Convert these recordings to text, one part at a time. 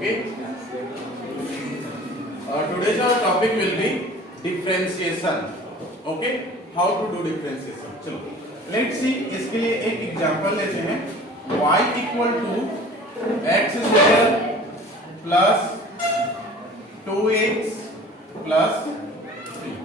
Okay. Today's our topic will be differentiation. Okay. How to do differentiation. चलो let's see, इसके लिए एक example लेते हैं. y equal to x square plus 2x plus 3.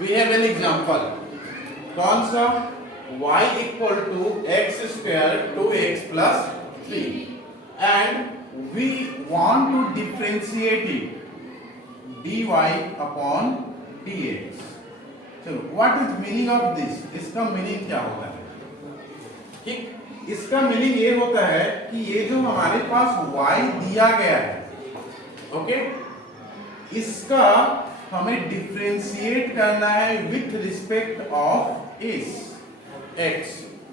We have an example. कौन सा? y equal to x square 2x plus 3 and we want to differentiate it dy upon dx. चलो, what is meaning of this? इसका meaning क्या होता है? ठीक, इसका meaning ये होता है कि ये जो हमारे पास y दिया गया है, ओके, इसका हमें डिफरेंशिएट करना है with respect of x,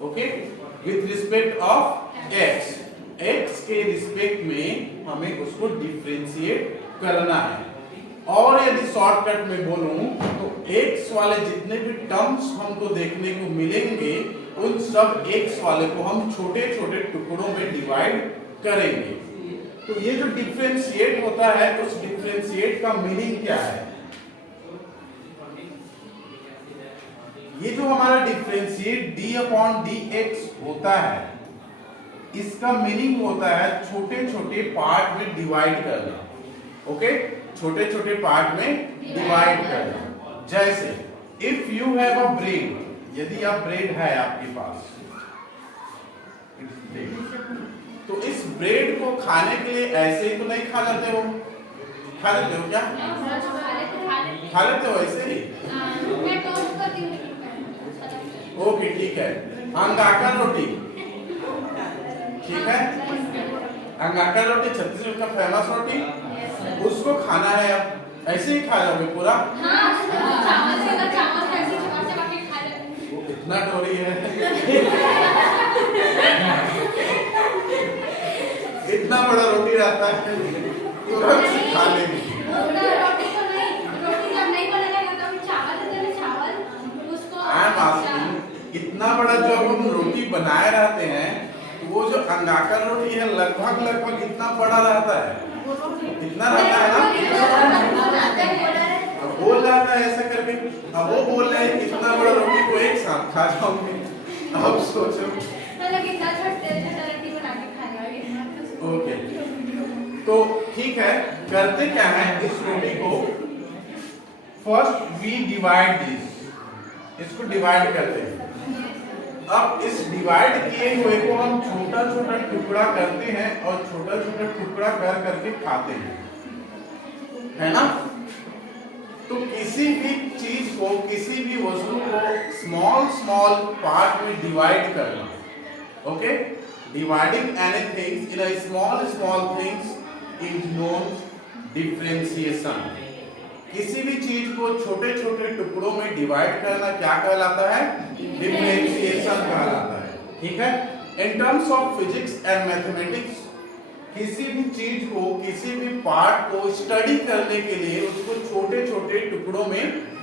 okay, with respect of x के रिस्पेक्ट में हमें उसको डिफरेंशिएट करना है. और यदि शॉर्टकट में बोलूं तो x वाले जितने भी टर्म्स हमको देखने को मिलेंगे उन सब x वाले को हम छोटे छोटे टुकड़ों में डिवाइड करेंगे. तो ये जो डिफरेंशिएट होता है, उस डिफरेंशिएट का मीनिंग क्या है? ये जो हमारा डिफरेंशिएट d अपॉन dx होता है, इसका मीनिंग होता है छोटे छोटे पार्ट में डिवाइड करना. ओके, छोटे छोटे पार्ट में डिवाइड करना. जैसे if you have a bread, यदि आप ब्रेड है आपके पास, तो इस ब्रेड को खाने के लिए ऐसे ही तो नहीं खा लेते हो? खा लेते हो क्या? खा लेते हो ऐसे ही? ओके, ठीक है. अंगाकर रोटी, ठीक है, अंगाकर रोटी छत्तीसगढ़ का फेमस रोटी, उसको खाना है. अब ऐसे ही खा जाओगे पूरा? इतना डोरी है. इतना बड़ा रोटी रहता है, तुरंत से खा लेंगे. इतना बड़ा जो हम रोटी बनाए रहते हैं, तो वो जो अंगाकर रोटी है लगभग इतना बड़ा रहता है. इतना रहता है ना? अब बोल रहा है ऐसा करके, अब वो बोल रहे हैं इतना बड़ा रोटी को एक साथ खा जाओगे. अब सोचो. ओके, तो ठीक है, करते क्या है, इस रोटी को फर्स्ट वी डिवाइड दिस, इसको डिवाइड करते हैं. अब इस डिवाइड किए हुए को हम छोटा छोटा टुकड़ा करते हैं और छोटा छोटा टुकड़ा कर करके खाते हैं, है ना? तो किसी भी चीज को, किसी भी वस्तु को स्मॉल स्मॉल पार्ट में डिवाइड करना. Okay, dividing anything in a small things is known differentiation. किसी भी चीज को छोटे छोटे टुकड़ों में डिवाइड करना क्या कहलाता है? डिफरेंशिएशन कहलाता है. ठीक है. In terms of physics and mathematics, किसी भी चीज को, किसी भी पार्ट को स्टडी करने के लिए उसको छोटे छोटे टुकड़ों में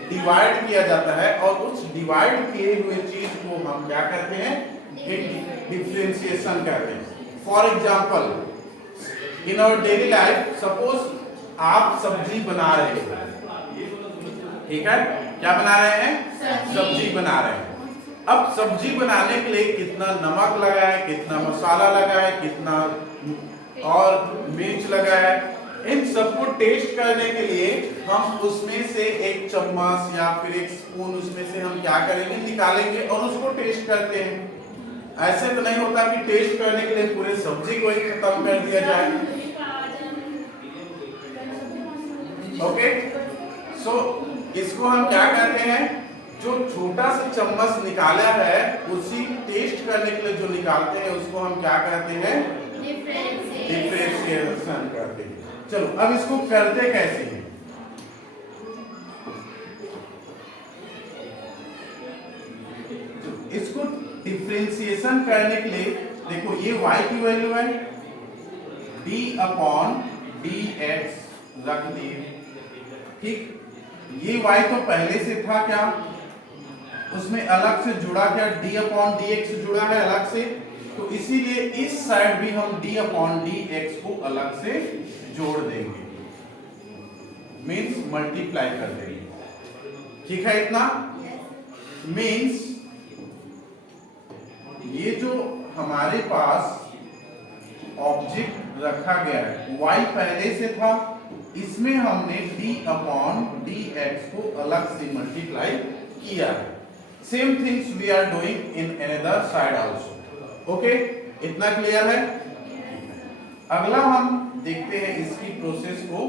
डिवाइड किया जाता है और उस डिवाइड किए हुए चीज को हम क्या कहते हैं? डिफरेंशिएशन कहते हैं. For example, in our daily life, suppose आप सब्जी बना रहे हो, ठीक है, क्या बना रहे हैं? सब्जी बना रहे हैं. अब सब्जी बनाने के लिए कितना नमक लगा है, कितना मसाला लगा है, कितना और मिर्च लगा है, इन सबको टेस्ट करने के लिए हम उसमें से एक चम्मच या फिर एक स्पून उसमें से हम क्या करेंगे? निकालेंगे और उसको टेस्ट करते हैं. ऐसे तो नहीं होता कि टेस्ट करने के लिए पूरे सब्जी को ही खत्म कर दिया जाए. ओके, सो इसको हम क्या कहते हैं? जो छोटा सा चम्मच निकाला है, उसी टेस्ट करने के लिए जो निकालते हैं उसको हम क्या कहते हैं? डिफरेंशिएशन करते हैं. चलो, अब इसको करते कैसे हैं? इसको डिफरेंशिएशन करने के लिए देखो, ये y की वैल्यू है, d अपॉन dx रख दिए. ठीक, ये y तो पहले से था क्या? उसमें अलग से जुड़ा क्या? d अपॉन dx जुड़ा है अलग से. तो इसीलिए इस साइड भी हम d अपॉन डी एक्स को अलग से जोड़ देंगे, मीन्स मल्टीप्लाई कर देंगे। ठीक है इतना? मीन्स ये जो हमारे पास ऑब्जेक्ट रखा गया है y पहले से था, इसमें हमने d अपॉन डी एक्स को अलग से मल्टीप्लाई किया है। Same things we are doing in another side also. Okay, इतना क्लियर है? अगला हम देखते हैं इसकी प्रोसेस को।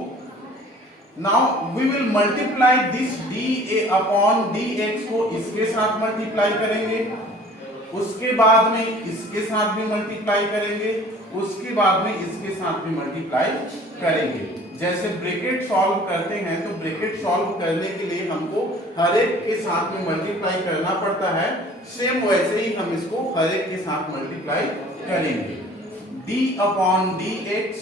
Now we will multiply this d a upon d x को इसके साथ मल्टीप्लाई करेंगे, उसके बाद में इसके साथ भी मल्टीप्लाई करेंगे, उसके बाद में इसके साथ भी मल्टीप्लाई करेंगे। जैसे ब्रैकेट सॉल्व करते हैं तो ब्रैकेट सॉल्व करने के लिए हमको हर एक के साथ में मल्टीप्लाई करना पड़ता है, सेम वैसे ही हम इसको हर एक के साथ मल्टीप्लाई करेंगे। d अपॉन डी एक्स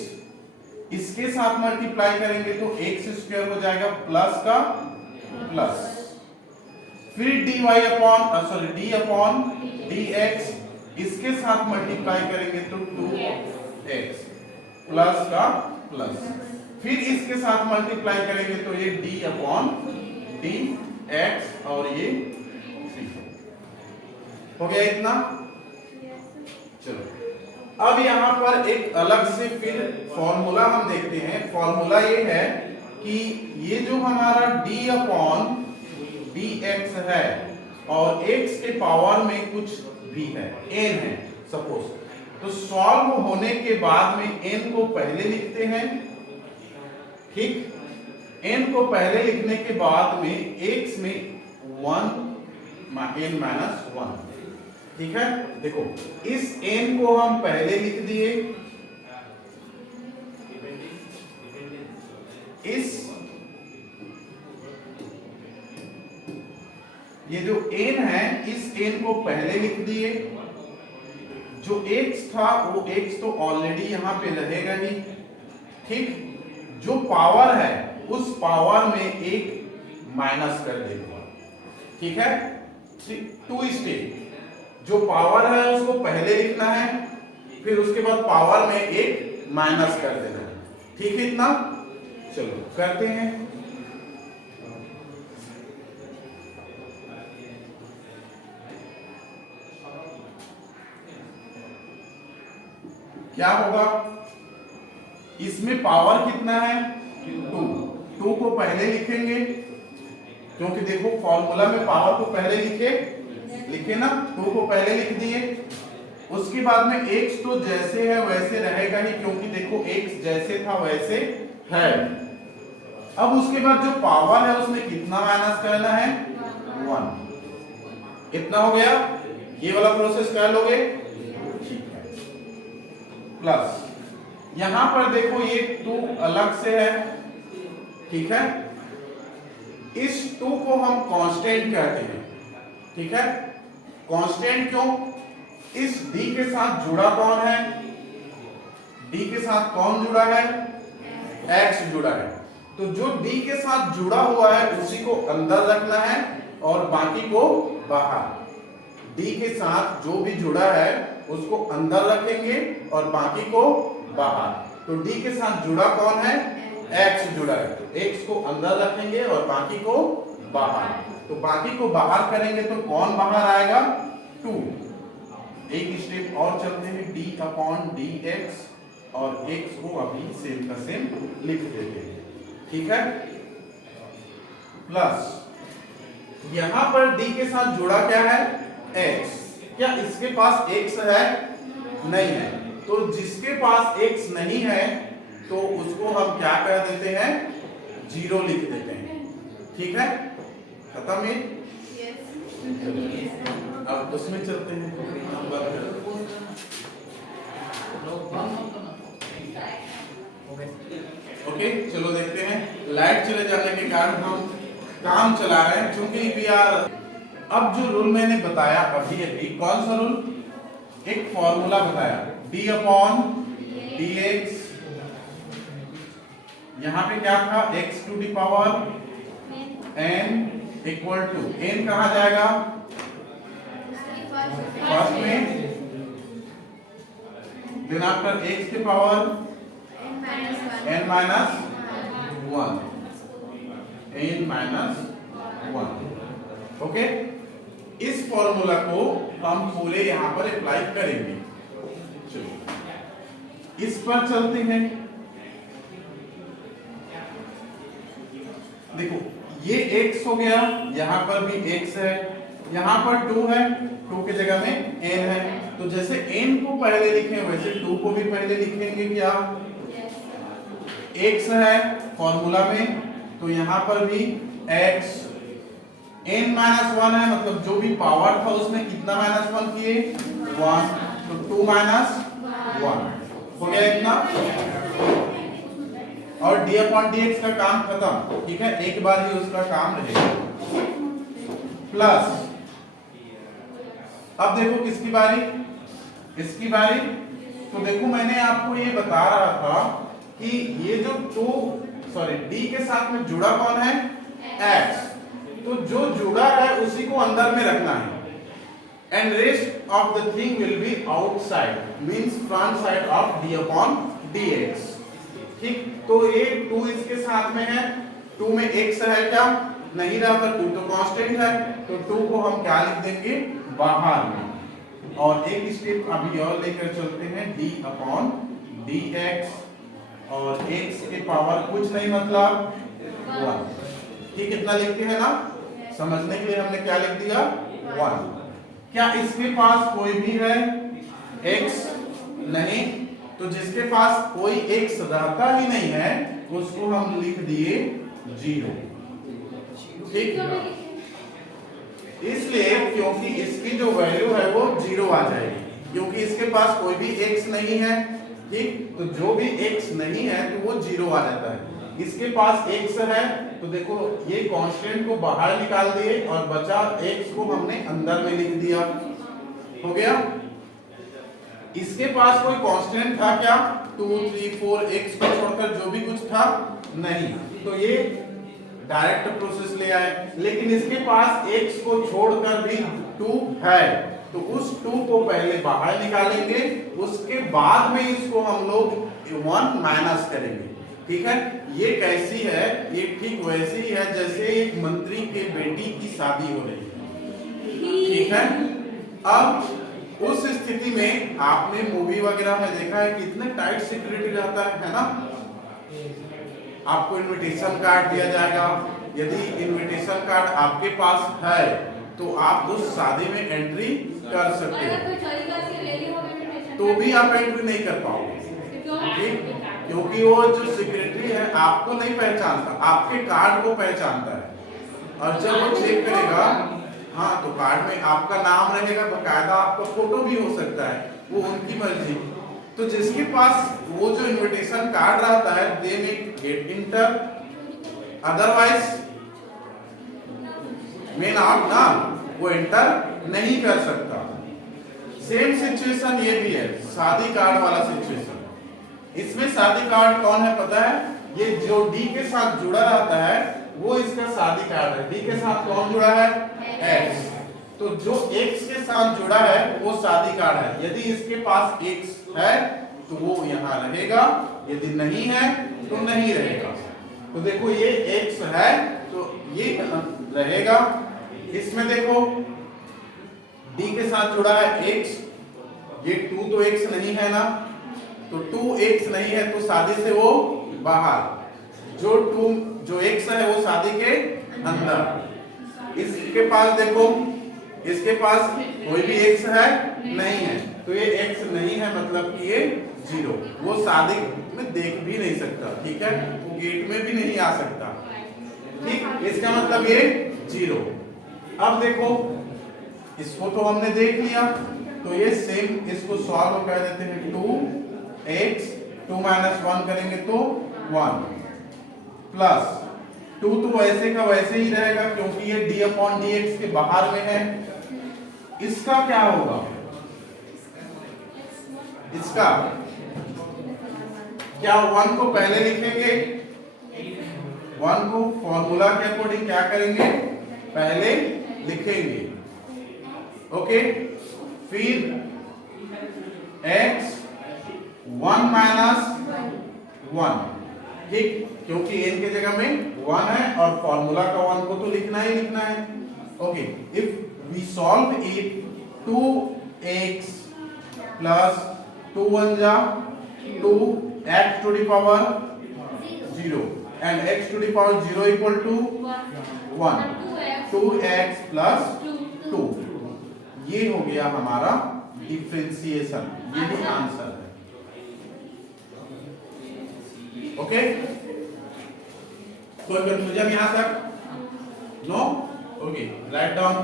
इसके साथ मल्टीप्लाई करेंगे तो एक्स स्क्वायर हो जाएगा प्लस का प्लस, फिर dy upon d upon d x इसके साथ मल्टीप्लाई करेंगे तो 2x प्लस का प्लस, फिर इसके साथ मल्टीप्लाई करेंगे तो ये d अपॉन डी एक्स और ये 3 हो गया इतना। चलो अब यहां पर एक अलग से फिर फॉर्मूला हम देखते हैं। फॉर्मूला ये है कि ये जो हमारा d अपॉन डी एक्स है और x के पावर में कुछ भी है, n है सपोज, तो सॉल्व होने के बाद में n को पहले लिखते हैं। ठीक, n को पहले लिखने के बाद में x में 1 n माइनस 1। ठीक है, देखो इस n को हम पहले लिख दिए, इस ये जो n है इस n को पहले लिख दिए, जो x था वो x तो ऑलरेडी यहां पे रहेगा ही। ठीक, जो पावर है उस पावर में एक माइनस कर देगा। ठीक है, 2 स्टेप, जो पावर है उसको पहले लिखना है, फिर उसके बाद पावर में एक माइनस कर देना है। ठीक है इतना? चलो करते हैं। क्या होगा, इसमें पावर कितना है 2 को पहले लिखेंगे, क्योंकि देखो फॉर्मूला में पावर को पहले लिखे ना, 2 को पहले लिख दिए। उसके बाद में x तो जैसे है वैसे रहेगा ही, क्योंकि देखो x जैसे था वैसे है। अब उसके बाद जो पावर है उसमें कितना माइनस करना है 1। इतना हो गया, ये वाला प्रोसेस कर लोगे। ठीक है, प्लस यहां पर देखो ये 2 अलग से है। ठीक है, इस 2 को हम कांस्टेंट कहते हैं। ठीक है, कांस्टेंट क्यों? इस d के साथ जुड़ा कौन है? d के साथ कौन जुड़ा है? x जुड़ा है। तो जो d के साथ जुड़ा हुआ है उसी को अंदर रखना है और बाकी को बाहर। d के साथ जो भी जुड़ा है उसको अंदर रखेंगे और बाकी को बाहर। तो d के साथ जुड़ा कौन है? x जुड़ा है, तो x को अंदर रखेंगे और बाकी को बाहर। तो बाकी को बाहर करेंगे तो कौन बाहर आएगा? 2। एक स्टेप और चलते हैं, d अपॉन डी एक्स और x को अभी सेम का सेम लिख देते हैं। ठीक है, प्लस यहां पर d के साथ जुड़ा क्या है? x। क्या इसके पास x है? नहीं है। तो जिसके पास x नहीं है तो उसको हम क्या कर देते हैं? 0 लिख देते हैं। ठीक है, खत्म है। अब उसमें चलते हैं नंबर। ओके, चलो देखते हैं। लाइट चले जाने के कारण हम काम चला रहे हैं, क्योंकि वी आर। अब जो रूल मैंने बताया अभी कौन सा रूल? एक फॉर्मूला बताया, d अपॉन डी एक्स। यहां पे क्या था? x to the power n equal to n कहा जाएगा? फर्स्ट में देन आफ्टर x के पावर n माइनस 1 ओके। इस फॉर्मूला को हम पूरे यहां पर अप्लाई करेंगे। चलो इस पर चलते हैं। देखो ये x हो गया, यहां पर भी x है, यहां पर 2 है, 2 की जगह में n है। तो जैसे n को पहले लिखे वैसे 2 को भी पहले लिखेंगे। क्या x है फॉर्मूला में, तो यहां पर भी x, n माइनस 1 है, मतलब जो भी पावर था उसमें कितना माइनस 1 किए 1, तो 2 माइनस 1 हो गया इतना। और d अपॉन dx का काम खत्म, ठीक है, एक बार ही उसका काम रहेगा। प्लस अब देखो किसकी बारी, इसकी बारी। तो देखो मैंने आपको ये बता रहा था कि ये जो d के साथ में जुड़ा कौन है x, तो जो जुड़ा है उसी को अंदर में रखना है। And rest of the thing will be outside, means front side of d upon dx। ठीक, तो ये 2 इसके साथ में है, 2 में x है क्या, नहीं रहा था, 2 तो कांस्टेंट है, तो 2 को हम क्या लिख देंगे बाहर में। और एक स्टेप अभी और लेकर चलते हैं, d अपॉन dx, और x के पावर कुछ नहीं मतलब 1। ठीक, इतना लिखते हैं ना, समझने के लिए हमने क्या लिख दिया 1। क्या इसके पास कोई भी है x, नहीं, तो जिसके पास कोई x रहता ही नहीं है उसको हम लिख दिए 0। ठीक, इसलिए क्योंकि इसकी जो वैल्यू है वो 0 आ जाएगी, क्योंकि इसके पास कोई भी x नहीं है। ठीक, तो जो भी x नहीं है तो वो 0 आ जाता है। इसके पास x है, तो देखो ये कांस्टेंट को बाहर निकाल दिए और बचा x को हमने अंदर में लिख दिया, हो गया। इसके पास कोई कांस्टेंट था क्या, 2 3 4 x को छोड़कर जो भी कुछ था नहीं, तो ये डायरेक्ट प्रोसेस ले आए। लेकिन इसके पास x को छोड़कर भी 2 है, तो उस 2 को पहले बाहर निकालेंगे, उसके बाद में इसको हम लोग 1 माइनस करेंगे। ठीक है, ये कैसी है, ये ठीक वैसी ही है जैसे एक मंत्री के बेटी की शादी हो रही है। ठीक है, अब उस स्थिति में आपने मूवी वगैरह में देखा है कितने टाइट सिक्योरिटी रहता है ना। आपको इनविटेशन कार्ड दिया जाएगा, यदि इनविटेशन कार्ड आपके पास है तो आप उस शादी में एंट्री कर सकते हो, तो भी आप एंट्री नहीं कर पाओगे। ठीक, क्योंकि वो जो सिक्योरिटी है आपको नहीं पहचानता, आपके कार्ड को पहचानता है, और जब वो चेक करेगा, हाँ, तो कार्ड में आपका नाम रहेगा, बकायदा आपका फोटो भी हो सकता है, वो उनकी मर्जी। तो जिसके पास वो जो इनविटेशन कार्ड रहता है they may get enter, otherwise may not ना, वो एंटर नहीं कर सकता। सेम सिचुएशन ये भी है, शादी कार्ड वाला सिचुएशन। इसमें शादी कार्ड कौन है पता है, ये जो d के साथ जुड़ा रहता है वो इसका शादी कार्ड है। d के साथ कौन जुड़ा है x, तो जो x के साथ जुड़ा है वो शादी कार्ड है। यदि इसके पास x है तो वो यहाँ रहेगा, यदि नहीं है तो नहीं रहेगा। तो देखो ये x है तो ये रहेगा। इसमें देखो d के साथ जुड़ा है x, ये 2 तो x नहीं है ना, तो 2x नहीं है तो शादी से वो बाहर, जो x है वो शादी के अंदर। इसके पास देखो, इसके पास कोई भी x है नहीं है, तो ये x नहीं है मतलब कि ये 0, वो शादी में देख भी नहीं सकता। ठीक है, वो गेट में भी नहीं आ सकता। ठीक, इसका मतलब ये 0। अब देखो इसको तो हमने देख लिया, तो ये सेम इसको सॉल्व कर देते हैं। 2x 2 माइनस 1 करेंगे तो 1 प्लस 2 तो वैसे का वैसे ही रहेगा क्योंकि ये d अपॉन dx के बाहर में है। इसका क्या होगा, इसका क्या 1 को पहले लिखेंगे, 1 को फॉर्मूला के अकॉर्डिंग क्या करेंगे पहले लिखेंगे। ओके, फिर x 1 माइनस 1, ठीक, क्योंकि n के जगह में 1 है और फॉर्मूला का 1 को तो लिखना ही लिखना है। Okay, if we solve it, 2x plus 2 1 जा 2 x to the power 0 and x to the power 0 equal to 1, 2x plus 2, ये हो गया हमारा डिफरेंशिएशन, ये भी आंसर है। ओके, कोई कंफ्यूजन यहां तक? नो? Okay, write down.